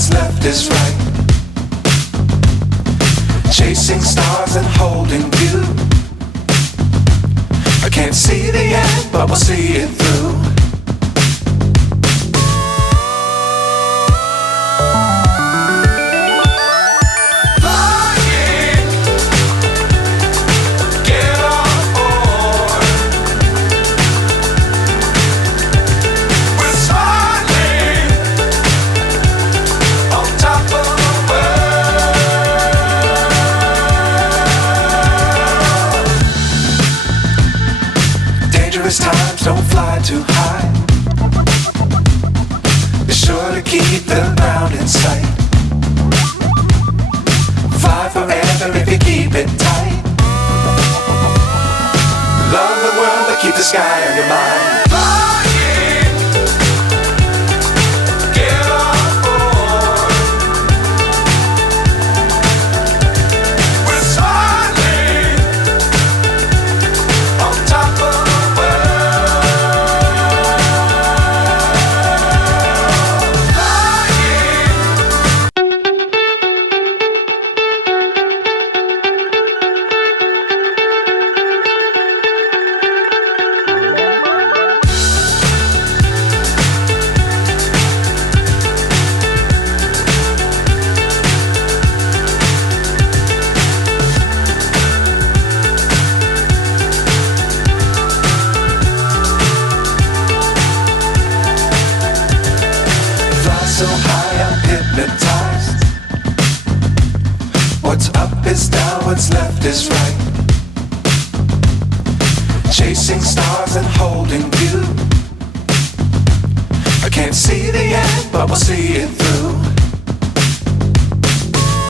what's left is right. Chasing stars and holding you. I can't see the end, but we'll see it through. Times don't fly too high. Be sure to keep the ground in sight. Fly forever if you keep it tight. Love the world but keep the sky on your mind. So high I'm hypnotized. What's up is down, what's left is right. Chasing stars and holding you. I can't see the end, but we'll see it through.